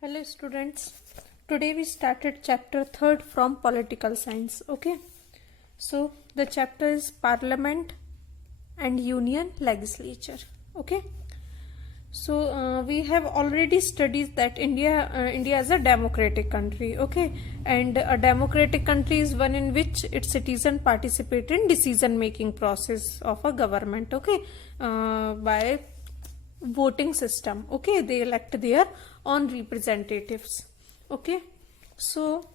Hello students, today we started chapter 3rd from political science. Okay, so the chapter is Parliament and Union Legislature. Okay, so we have already studied that India is a democratic country. Okay, and a democratic country is one in which its citizens participate in decision making process of a government. Okay, by voting system. Okay, they elect their own representatives. Okay, so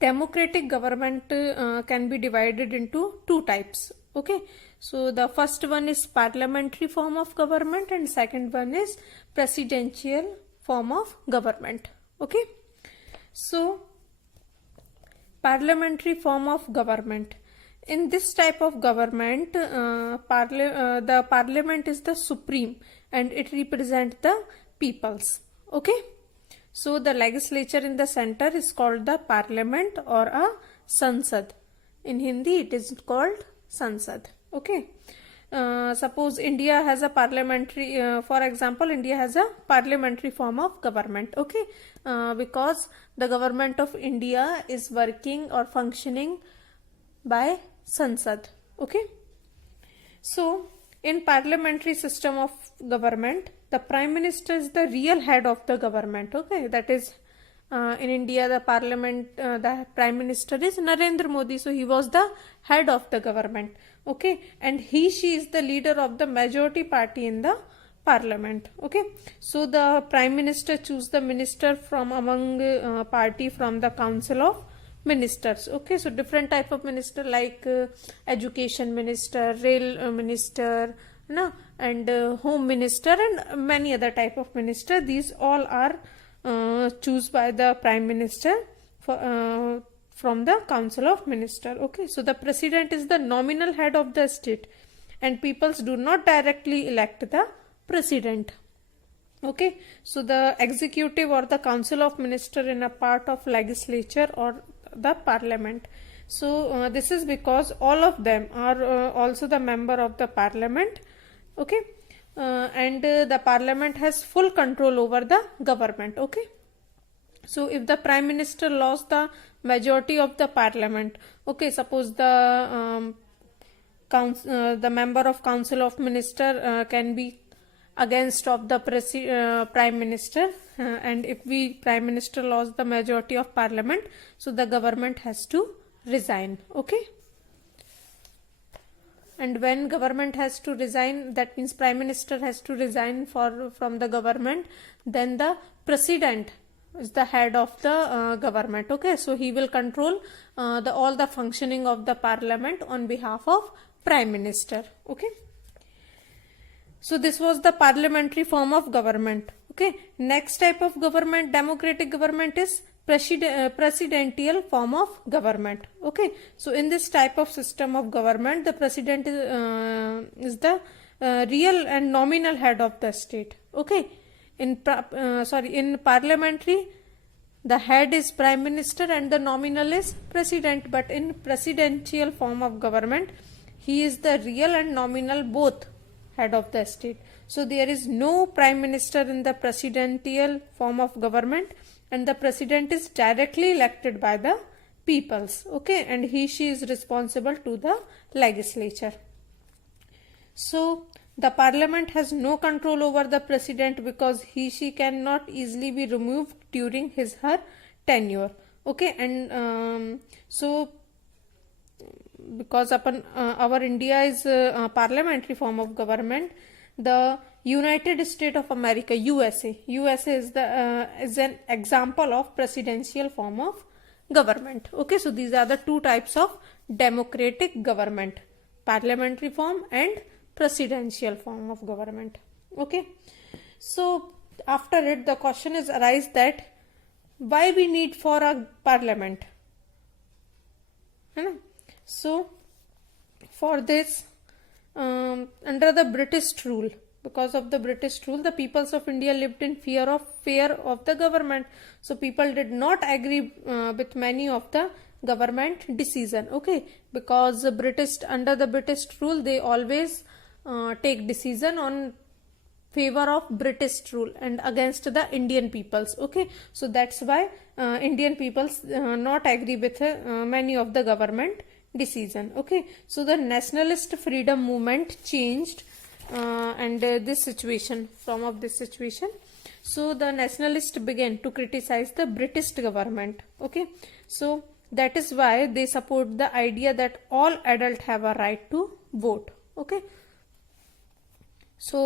democratic government can be divided into two types. Okay, so the first one is parliamentary form of government and second one is presidential form of government. Okay, so parliamentary form of government. In this type of government, the parliament is the supreme and it represents the peoples. Okay, so the legislature in the center is called the parliament or a sansad. In Hindi it is called sansad. Okay, suppose India has a parliamentary, for example, India has a parliamentary form of government. Okay, because the government of India is working or functioning by Sansad. Okay, so in parliamentary system of government, the prime minister is the real head of the government. Okay, that is in India the the prime minister is Narendra Modi, so he was the head of the government. Okay, and she is the leader of the majority party in the parliament. Okay, so the prime minister choose the minister from among party from the council of ministers. Okay, so different type of minister like education minister, rail minister, no, and home minister and many other type of minister. These all are choose by the prime minister for, from the council of minister. Okay, so the president is the nominal head of the state and peoples do not directly elect the president. Okay, so the executive or the council of minister in a part of legislature or the parliament. So this is because all of them are also the member of the parliament. Okay, and the parliament has full control over the government. Okay, so if the prime minister lost the majority of the parliament, okay, suppose the the member of council of minister can be against of the prime minister, and if prime minister lost the majority of parliament, so the government has to resign. Okay, and when government has to resign, that means prime minister has to resign from the government, then the president is the head of the government. Okay, so he will control all the functioning of the parliament on behalf of prime minister. Okay, so this was the parliamentary form of government. Okay, next type of government, democratic government, is presidential form of government. Okay, so in this type of system of government, the president is the real and nominal head of the state. Okay, in parliamentary, the head is prime minister and the nominal is president, but in presidential form of government, he is the real and nominal both head of the state. So there is no prime minister in the presidential form of government and the president is directly elected by the peoples. Okay, and she is responsible to the legislature. So the parliament has no control over the president because she cannot easily be removed during her tenure. Okay, and so because upon our India is a parliamentary form of government, the United States of America, USA is an example of presidential form of government. Okay, so these are the two types of democratic government: parliamentary form and presidential form of government. Okay, so after it, the question is arise that why we need for a parliament. So for this, under the British rule, because of the British rule, the peoples of India lived in fear of the government. So people did not agree with many of the government decision. Okay, because under the British rule, they always take decision on favor of British rule and against the Indian peoples. Okay, so that's why Indian peoples not agree with many of the government decision. Okay, so the nationalist freedom movement changed and this situation, from of this situation. So the nationalists began to criticize the British government. Okay, so that is why they support the idea that all adults have a right to vote. Okay, so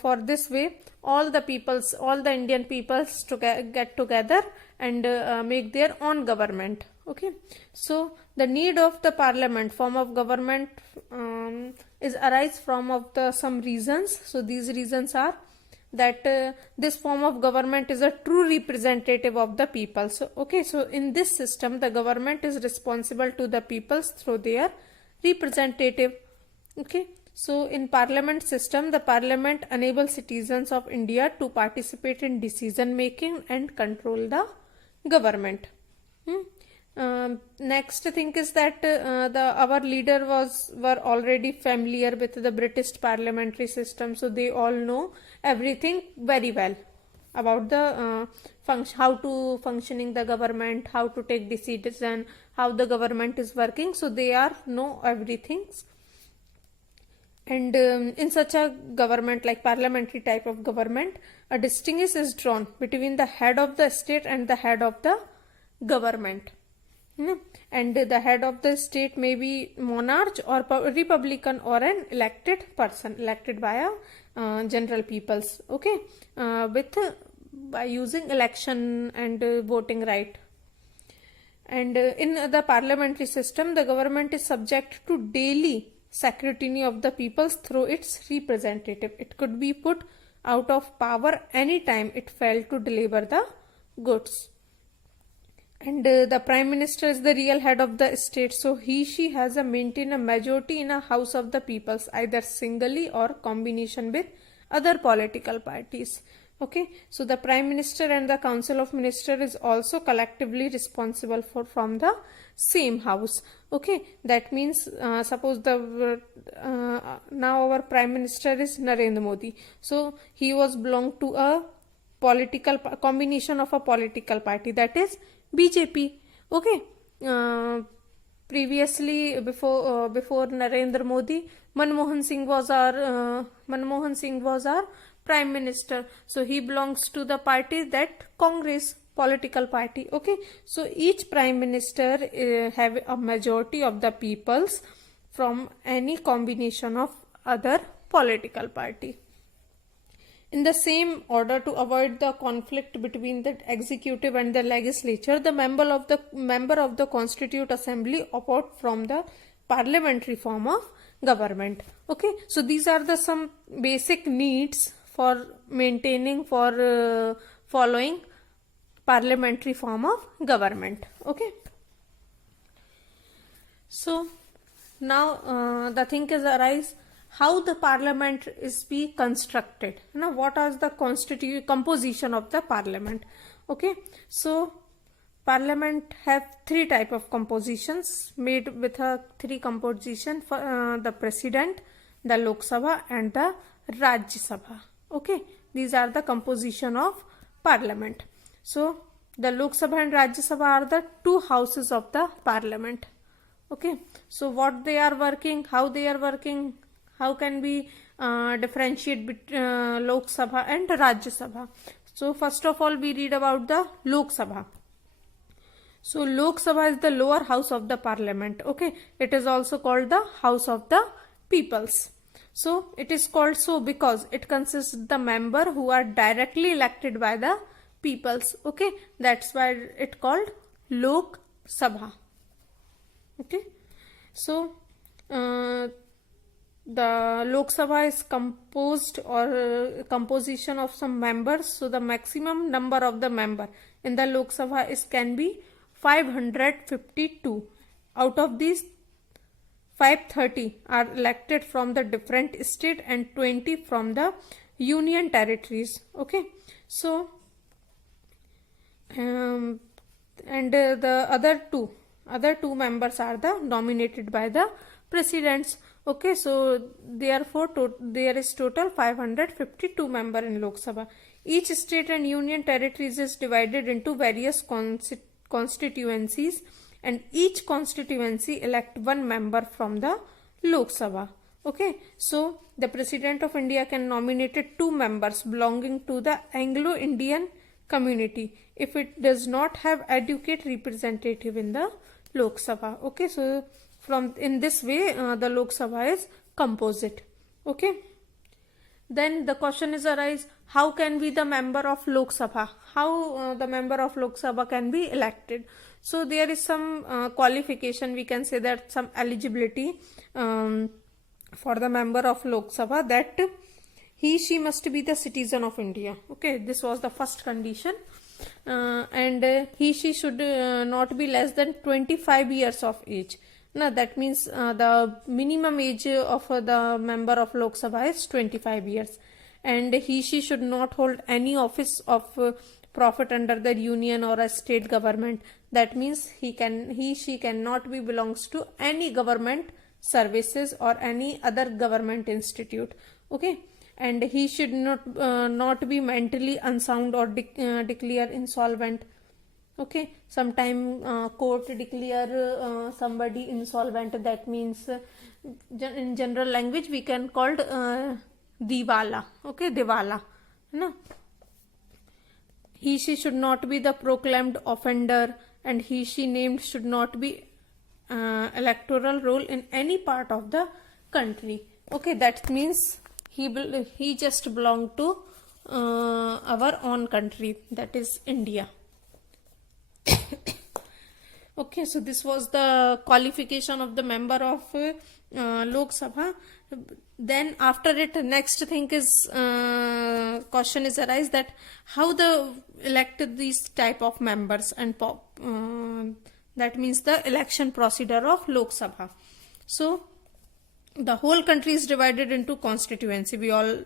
for this way, all the Indian peoples to get together and make their own government. Okay, so the need of the parliament form of government is arise from of the some reasons. So these reasons are that this form of government is a true representative of the people. So okay, so in this system the government is responsible to the peoples through their representative. Okay, so in parliament system, the parliament enables citizens of India to participate in decision making and control the government. Next thing is that our leader were already familiar with the British parliamentary system, so they all know everything very well about the how to functioning the government, how to take decision, how the government is working. So they are know everything. And in such a government, like parliamentary type of government, a distinction is drawn between the head of the state and the head of the government. And the head of the state may be monarch or republican or an elected person, elected by a general peoples. Okay, with by using election and voting right. And in the parliamentary system, the government is subject to daily scrutiny of the peoples through its representative. It could be put out of power anytime it failed to deliver the goods. And the prime minister is the real head of the state, so she has a maintain a majority in a house of the peoples, either singly or combination with other political parties. Okay, so the prime minister and the council of minister is also collectively responsible for from the same house. Okay, that means suppose the now our prime minister is Narendra Modi, so he was belong to a political combination of a political party, that is BJP. Okay, previously before Narendra Modi, Manmohan Singh was our prime minister, so he belongs to the party that Congress political party. Okay, so each prime minister have a majority of the peoples from any combination of other political party. In the same order, to avoid the conflict between the executive and the legislature, the member of the Constituent Assembly opt from the parliamentary form of government. Okay, so these are the some basic needs for maintaining following parliamentary form of government. Okay, so now the thing is arise how the parliament is be constructed. Now what is the composition of the parliament? Okay, so parliament have three type of compositions made with a three composition for the president, the Lok Sabha and the Rajya Sabha. Okay, these are the composition of parliament. So the Lok Sabha and Rajya Sabha are the two houses of the parliament. Okay, so what they are working, how they are working, how can we differentiate between Lok Sabha and Rajya Sabha? So first of all we read about the Lok Sabha. So Lok Sabha is the lower house of the parliament. Okay, it is also called the house of the peoples. So it is called so because it consists of the member who are directly elected by the peoples. Okay, that's why it called Lok Sabha. Okay, so the Lok Sabha is composed or composition of some members. So the maximum number of the member in the Lok Sabha is can be 552. Out of these, 530 are elected from the different state and 20 from the union territories. Okay, so and the other two members are the nominated by the presidents. Okay, so therefore there is total 552 member in Lok Sabha. Each state and union territories is divided into various constituencies, and each constituency elect one member from the Lok Sabha. Okay, so the President of India can nominate two members belonging to the Anglo-Indian community if it does not have adequate representative in the Lok Sabha. Okay, so from in this way the Lok Sabha is composite. Okay, then the question is arise, how can be the member of Lok Sabha, how the member of Lok Sabha can be elected. So there is some qualification, we can say that some eligibility for the member of Lok Sabha, that she must be the citizen of India. Okay, this was the first condition. And she should not be less than 25 years of age. Now that means the minimum age of the member of Lok Sabha is 25 years, and she should not hold any office of profit under the union or a state government. That means she cannot be belongs to any government services or any other government institute. Okay, and he should not be mentally unsound or declare insolvent. Okay, sometime court declare somebody insolvent, that means in general language we can called diwala. Okay, diwala, no. She should not be the proclaimed offender, and she named should not be electoral roll in any part of the country. Okay, that means he just belong to our own country, that is India. Okay, so this was the qualification of the member of Lok Sabha. Then after it, next thing is question is arise that how the elected these type of members, and that means the election procedure of Lok Sabha. So the whole country is divided into constituency, we all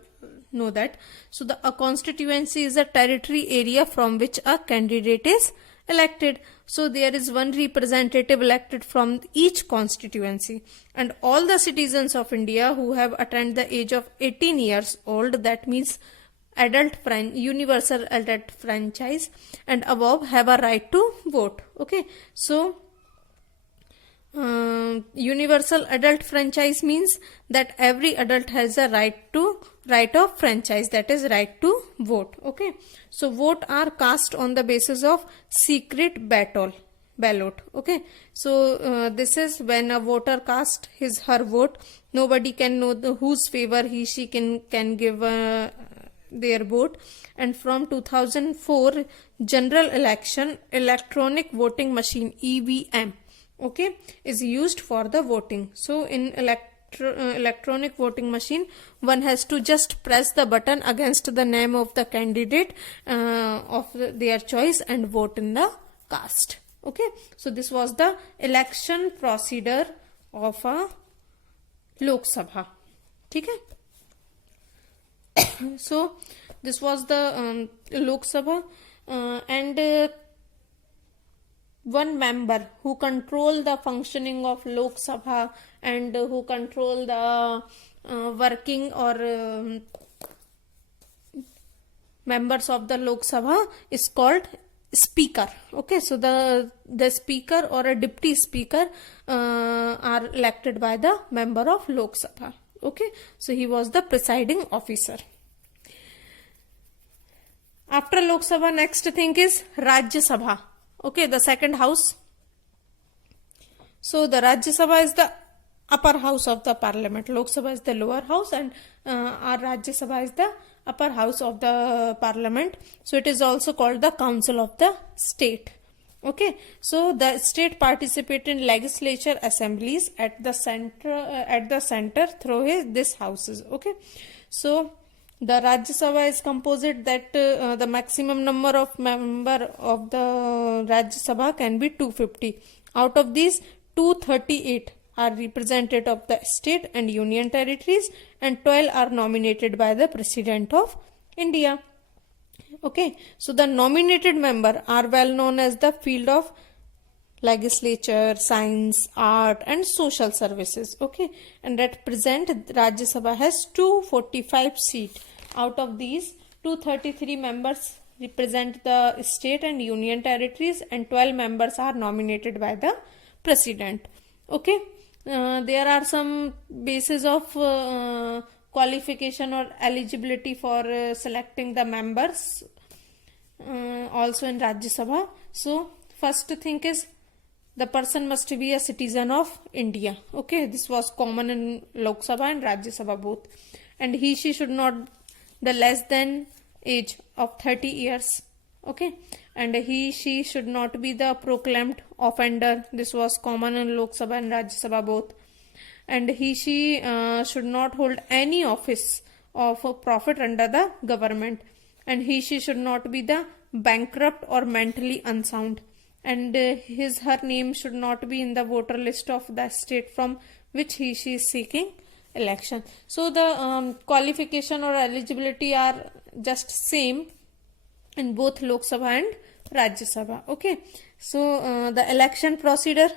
know that. So a constituency is a territory area from which a candidate is elected. So there is one representative elected from each constituency, and all the citizens of India who have attained the age of 18 years old, that means universal adult franchise and above, have a right to vote. Okay, so universal adult franchise means that every adult has a right of franchise, that is right to vote. Okay, so vote are cast on the basis of secret ballot. Okay, so this is when a voter cast her vote, nobody can know whose favor she can give their vote. And from 2004 general election, electronic voting machine EVM, okay, is used for the voting. So in electronic voting machine, one has to just press the button against the name of the candidate of their choice and vote in the cast. Okay, so this was the election procedure of a Lok Sabha. Okay, so this was the Lok Sabha, and one member who control the functioning of Lok Sabha and who control the working or members of the Lok Sabha is called speaker. Okay, so the speaker or a deputy speaker are elected by the member of Lok Sabha. Okay, so he was the presiding officer. After Lok Sabha, next thing is Rajya Sabha. Okay, the second house. So the Rajya Sabha is the upper house of the parliament. Lok Sabha is the lower house, and our Rajya Sabha is the upper house of the parliament. So it is also called the council of the state. Okay, so the state participate in legislature assemblies at the center through this houses. Okay, so the Rajya Sabha is composite that the maximum number of member of the Rajya Sabha can be 250. Out of these, 238 are representative of the state and union territories, and 12 are nominated by the President of India. Okay, so the nominated member are well known as the field of legislature, science, art, and social services. Okay, and at present, Rajya Sabha has 245 seats. Out of these, 233 members represent the state and union territories, and 12 members are nominated by the president. Okay, there are some bases of qualification or eligibility for selecting the members also in Rajya Sabha. So, first thing is the person must be a citizen of India. Okay, this was common in Lok Sabha and Rajya Sabha both. And she should not the less than age of 30 years. Okay, and she should not be the proclaimed offender. This was common in Lok Sabha and Rajya Sabha both. And she should not hold any office of profit under the government. And she should not be the bankrupt or mentally unsound. And her name should not be in the voter list of the state from which she is seeking election. So the qualification or eligibility are just same in both Lok Sabha and Rajya Sabha. Okay, so the election procedure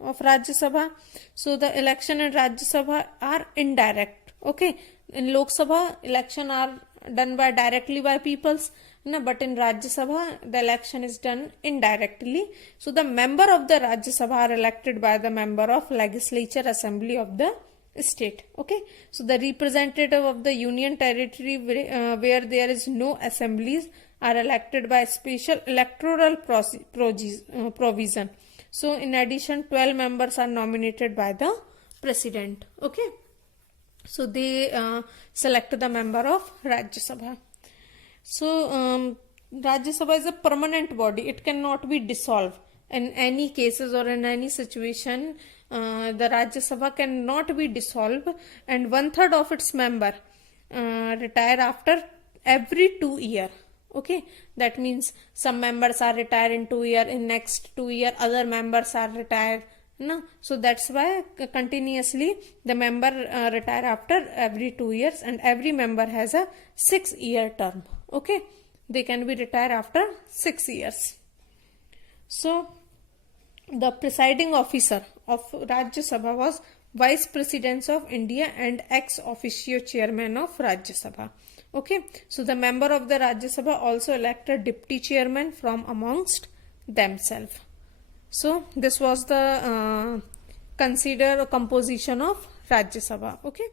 of Rajya Sabha. So the election in Rajya Sabha are indirect. Okay, in Lok Sabha election are done by directly by peoples. No, but in Rajya Sabha, the election is done indirectly. So the member of the Rajya Sabha are elected by the member of legislature assembly of the state. Okay, so the representative of the union territory where there is no assemblies are elected by special electoral provision. So in addition, 12 members are nominated by the president. Okay, so they select the member of Rajya Sabha. So, Rajya Sabha is a permanent body. It cannot be dissolved. In any cases or in any situation, the Rajya Sabha cannot be dissolved, and 1/3 of its member retire after every 2 years. Okay, that means some members are retired in 2 years. In next 2 years, other members are retired. No, so that's why continuously the member retire after every 2 years, and every member has a 6-year term. Okay, they can be retired after 6 years. So the presiding officer of Rajya Sabha was Vice President of India and ex officio chairman of Rajya Sabha. Okay, so the member of the Rajya Sabha also elect a deputy chairman from amongst themselves. So this was the consider composition of Rajya Sabha. Okay.